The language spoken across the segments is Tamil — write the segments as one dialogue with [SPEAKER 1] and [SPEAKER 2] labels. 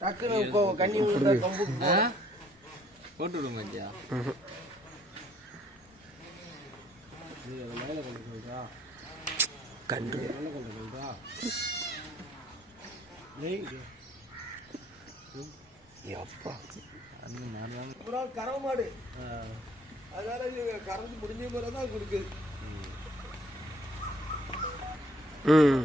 [SPEAKER 1] டக்குன்னு கண்ணி விழுந்தா கம்புக்கு
[SPEAKER 2] ஆ? போட்டு விட மாட்டியா
[SPEAKER 3] கன்று அப்பா
[SPEAKER 1] அப்புறம் கறவை மாடு. அதனால இது கறந்து முடிஞ்ச பிறகு தான் கொடுக்குது.
[SPEAKER 3] ம்.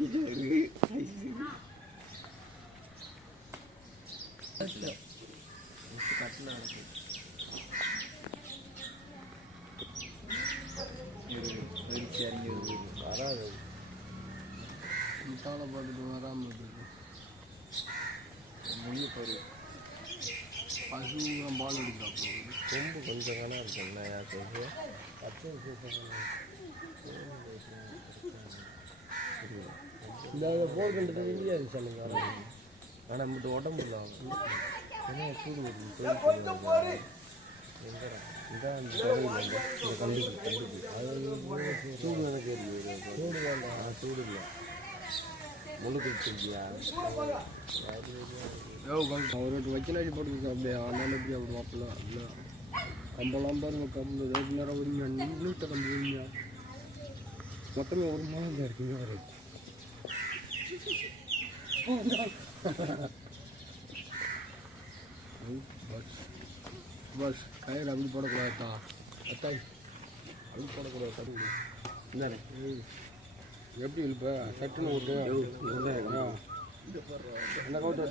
[SPEAKER 4] அதனால் காலை பார்த்துட்டு வராமல் இருக்கு முடிய பாரு பால் எடுக்கிறாப்போ
[SPEAKER 3] ரொம்ப கொஞ்சம் காலம் இருக்குல்ல யார் பச்சை
[SPEAKER 4] இந்த போர்க்கண்டது வெளியே இருக்கு சொல்லுங்க
[SPEAKER 3] ஆனால் மட்டும் உடம்பு இல்லை ஏன்னா சூடு வருது இதான் அந்த கடையில் இந்த. கண்டுக்கு கண்டுக்கு அது சூடு எனக்கு இருக்கு சூடு வேண்டாம். சூடு இல்லை. முழுக்க வச்சிருக்கியா?
[SPEAKER 4] அவருக்கு வக்கலாடி போட்டுருக்கு அப்படியே ஆனாலும் எப்படி அப்படி மாப்பிள்ள? இல்லை கம்பெல்லாம் பாருங்க கம்பு. ரெண்டு நேரம் வருங்க நூற்ற கம்பு மொத்தமே ஒரு மாதம் தான் பஸ் பஸ் கயிறு அப்படி போடக்கூடாதா அத்தாய் அப்படி போடக்கூடாது கருவு
[SPEAKER 3] இந்தானே
[SPEAKER 4] எப்படி இழுப்ப? சட்டுன்னு விட்டு. என்ன கவுட்டு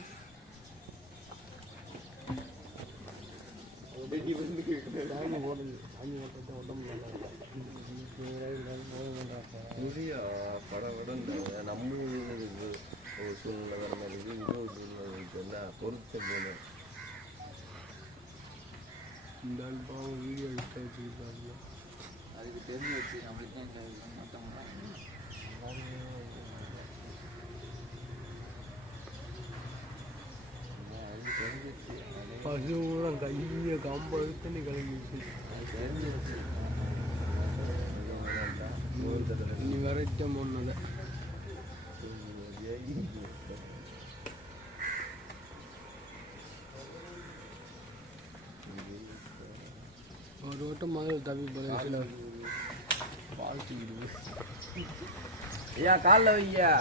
[SPEAKER 4] எடுத்து போவா
[SPEAKER 3] நிறைய படம் விட இந்த நம்ம ஊருக்கு ஒரு சூழ்நிலை வர மாதிரி இன்னொரு சூழ்நிலை இருக்கு. என்ன? பொறுத்த போல
[SPEAKER 4] இந்த ஆள் பாவம் வீடியோ எடுத்து வச்சுருக்காங்க
[SPEAKER 2] அதுக்கு தெரிஞ்சு வச்சு நம்மளுக்கு தான் மற்றவங்க
[SPEAKER 4] பசு கூட கையை கம்ப எடுத்துன்னு கிளம்பிச்சு நீ வெரைட்ட போனத ஒரு வட்டம் முதல்ல தப்பி போல வாழ்த்துக்கிட்டு
[SPEAKER 1] ஐயா காலில் வையா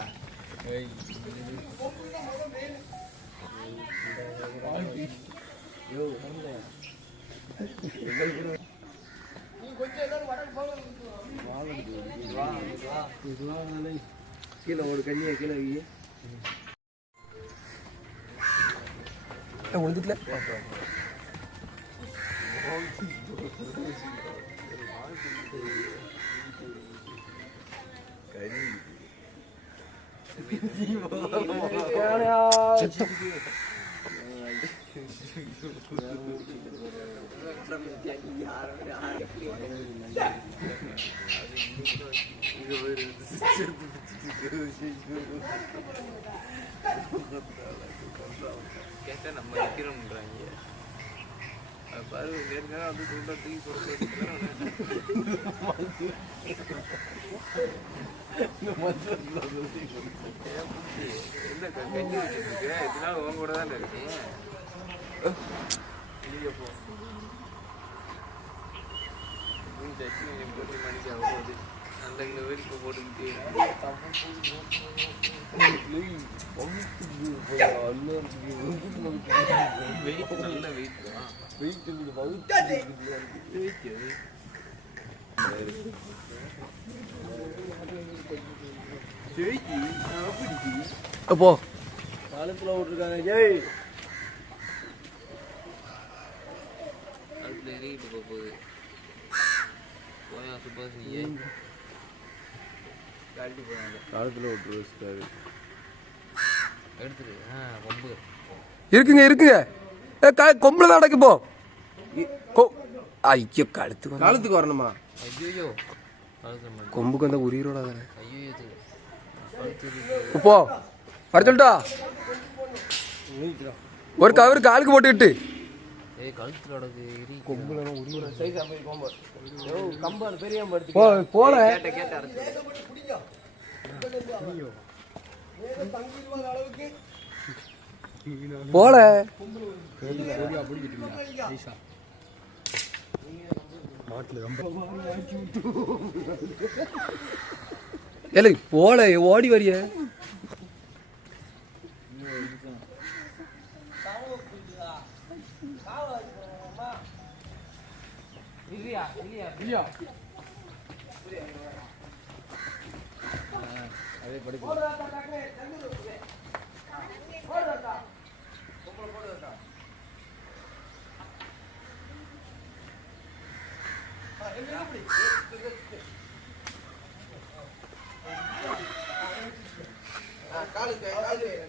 [SPEAKER 1] கீழே ஒரு கண்ணியை கீழே வை
[SPEAKER 3] விழுந்துக்கல
[SPEAKER 2] கேட்டால் நம்ம நிற்கிறோம்ன்றாங்க அது பாரு ஏற்கனவே சொல்ல தூக்கி கொடுத்து என்ன கஞ்சி வச்சுட்டு இருக்கு? இதனால உங்க கூட தானே இருக்கேன் போ. காலத்தில் டெஸ்ட் போட்டு மணிக்கு அவ்வளோ நல்ல இந்த வீட்டுக்கு போட்டுக்கிட்டு வெயிட் நல்ல வெயிட் தான் வெயிட்
[SPEAKER 4] அப்போ
[SPEAKER 3] காலத்தில் விட்டுருக்காங்க ஜெய்
[SPEAKER 2] இறங்கிட்டு போக போகுது போயா சுபாஷ் நீ கழட்டி போயாங்க
[SPEAKER 3] காலத்தில் விட்டு வச்சுட்டாரு
[SPEAKER 2] எடுத்துரு. ஆ கொம்பு
[SPEAKER 4] இருக்குங்க இருக்குங்க. ஏ க கொம்பில் தான் அடைக்கு போ. கொ- ஐயோ கழுத்து
[SPEAKER 3] காலத்துக்கு வரணுமா?
[SPEAKER 2] ஐயோ
[SPEAKER 4] கொம்புக்கு வந்த உயிரோட தானே.
[SPEAKER 2] ஐயோ
[SPEAKER 4] போ வர சொல்லிட்டா? ஒரு கவர் காலுக்கு போட்டுக்கிட்டு.
[SPEAKER 2] ஏய் கழுத்துல அடக்கு இரி
[SPEAKER 3] சைஸ் அப்படி கோம்பு கம்பு அந்த பெரிய கம்பு எடுத்து
[SPEAKER 4] போ போல
[SPEAKER 2] கேட்ட கேட்ட அரைச்சு
[SPEAKER 1] தங்கிடுவார் அளவுக்கு
[SPEAKER 4] போல ஏலே போல ஓடி வரிய.
[SPEAKER 1] அது எங்க திரும்ப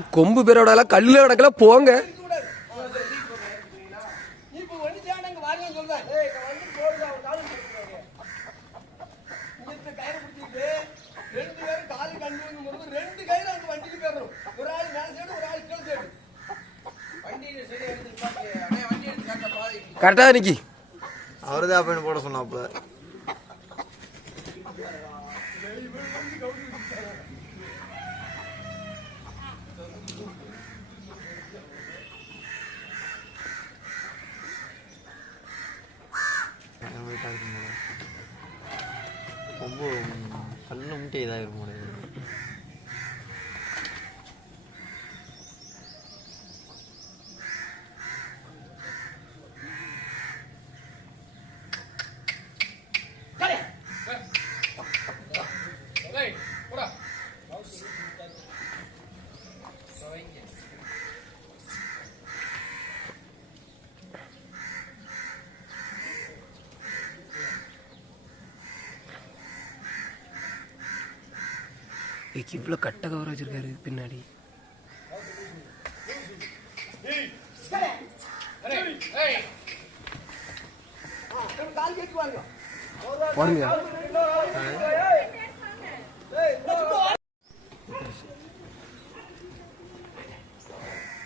[SPEAKER 1] பாத்து அண்ணே வண்டி எடுத்து காட்டப்பா
[SPEAKER 4] கரெக்டா நிக்கி.
[SPEAKER 3] அவர் தான் அப்படின்னு போட சொன்னாப்புல
[SPEAKER 2] கொம்பு கல்லு முட்டை இதாகிரும் போல
[SPEAKER 4] இவ்வளோ கட்ட கவர் வச்சிருக்காரு பின்னாடி.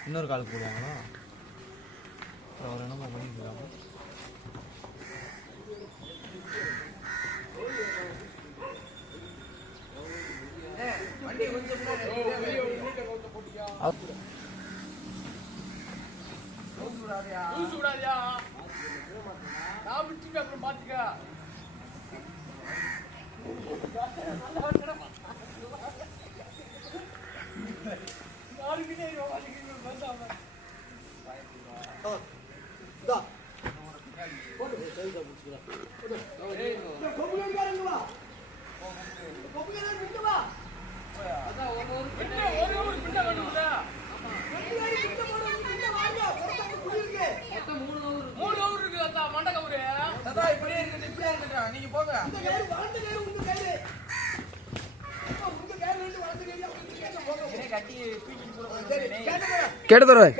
[SPEAKER 2] இன்னொரு கால் போடுவாங்களா? அப்புறம் அவர் என்னமோ
[SPEAKER 1] 거북이 가는 거봐.
[SPEAKER 5] 거북이 가는 거봐. மூணு கவுரு இருக்கு அத்தா மண்டை கவுரு அத்தா இப்படியே இப்படியே இருக்குதா நீங்க போங்க இந்த கயிறு கேட்டு தருவேன்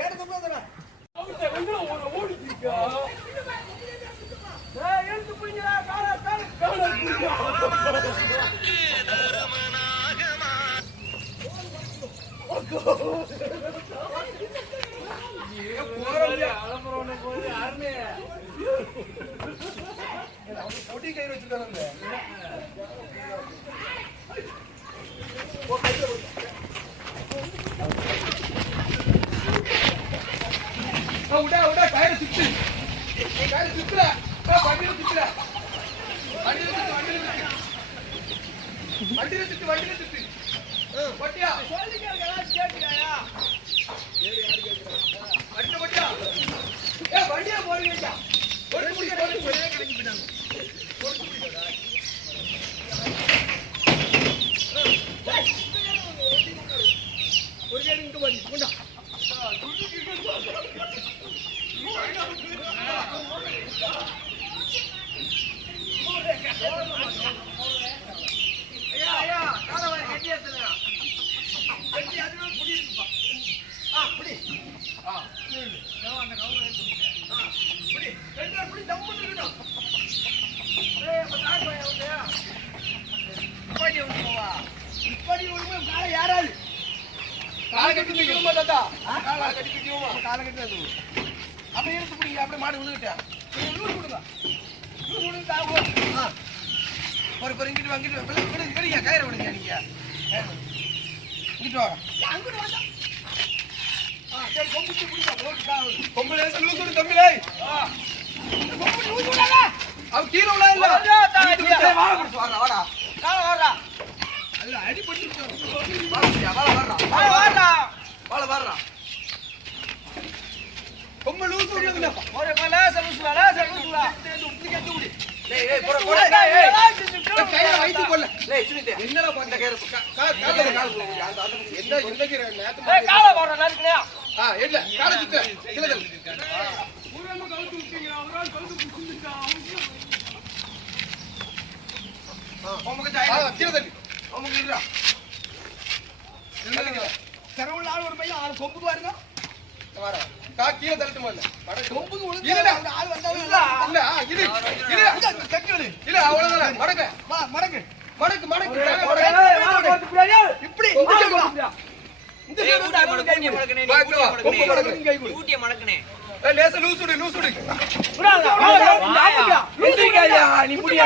[SPEAKER 5] அவங்க கயிறு போங்க
[SPEAKER 1] கட்டி தூக்கிட்டு போற
[SPEAKER 5] சரி கேட்டுக்கறேன்
[SPEAKER 6] கேட்டு தருவேன்
[SPEAKER 5] கேட்டு சொல்லுங்க பொடி கயிறு வச்சிருக்காங்க விடா விடா கயிறு சுத்து கயிறு சுத்துற வண்டியில சுத்துற வண்டியில சுத்து வண்டியில சுத்து வண்டியில சுத்து வண்டியில சுத்து வட்டியா வண்டியில வட்டியா ஏ வண்டியா போறீங்க ஒரு முடி ஒரு முடி கிளம்பி போயிட்டாங்க ஒரு கேடு இங்க பாரு கொண்டா ஐயா ஐயா கால வர கட்டி ஏத்துங்க கட்டி அதுவே புடி இருக்குப்பா ஆ புடி ஆ அந்த கவுல ஆ புடி ரெண்டு பேர் புடி தம்மு இருக்கட்டும் ஏய் அப்ப தாக்கு போய் வந்து இப்படி வந்து போவா இப்படி ஒண்ணுமே காலை யாராது காலை கட்டி நிக்குமா தாத்தா காலை கட்டி நிக்குமா காலை கட்டி அது அப்படியே எடுத்து பிடிங்க அப்படியே மாடு விழுந்துட்டேன் லூஸ் விடுங்க லூஸ் விடுங்க தாவு ஆ ஒரு ஒரு இங்கிட்டு வாங்கிட்டு விடு, விடுங்க கயிறை விடுங்க நீங்க. இங்கிட்டு வாங்க அங்கிட்டு வாங்க கொம்பு லேசா லூஸ் விடு தம்பிலே. ஆ. இந்த கொம்பு லூஸ் விடாத அவ கீழ உள்ள இல்ல சரி, வாடா பிடிச்சு வாடா வாடா. கால வாடா. அதுல அடி பண்ணி வாடா வாடா. வாடா வாடா. வாடா. வாடா வாடா. கொம்பு லூஸ் விடுங்க ஒரு லேசா லூஸ் விடா லேசா லூஸ் விடா இப்படி கட்டி விடு டேய் ஏய் போற போற டேய் ஏய். கையில வைத்து கொள்ள டேய் சுனிதே என்னடா பண்ண கையில கால கால கால அந்த அந்த என்ன என்ன கீரை நேத்து ஏய் கால போற நறுக்கலையா ஆ இல்ல கால சுத்து கீழ தள்ளு ஊரமா கவுத்து விட்டீங்க ஒரு ஆள் கவுத்து புடிச்சிட்டா ஆ உமக்கு ஜாய் கீழ தள்ளு உமக்கு இல்லடா இல்ல சரவுள்ள ஆள் ஒரு பையன் ஆள் கொம்புக்கு பாருங்க வர கா கீழ தள்ளட்டு முதல்ல கொம்புக்கு விழுந்து இல்ல ஆள் வந்தாலும் இல்ல இரு இரு தக்கடு இல்ல அவ்வளவுதான் மடக்கு வா மடக்கு மடக்கு மடக்கு இப்படி லேசா லூசு விடு லூசு விடு
[SPEAKER 1] நீ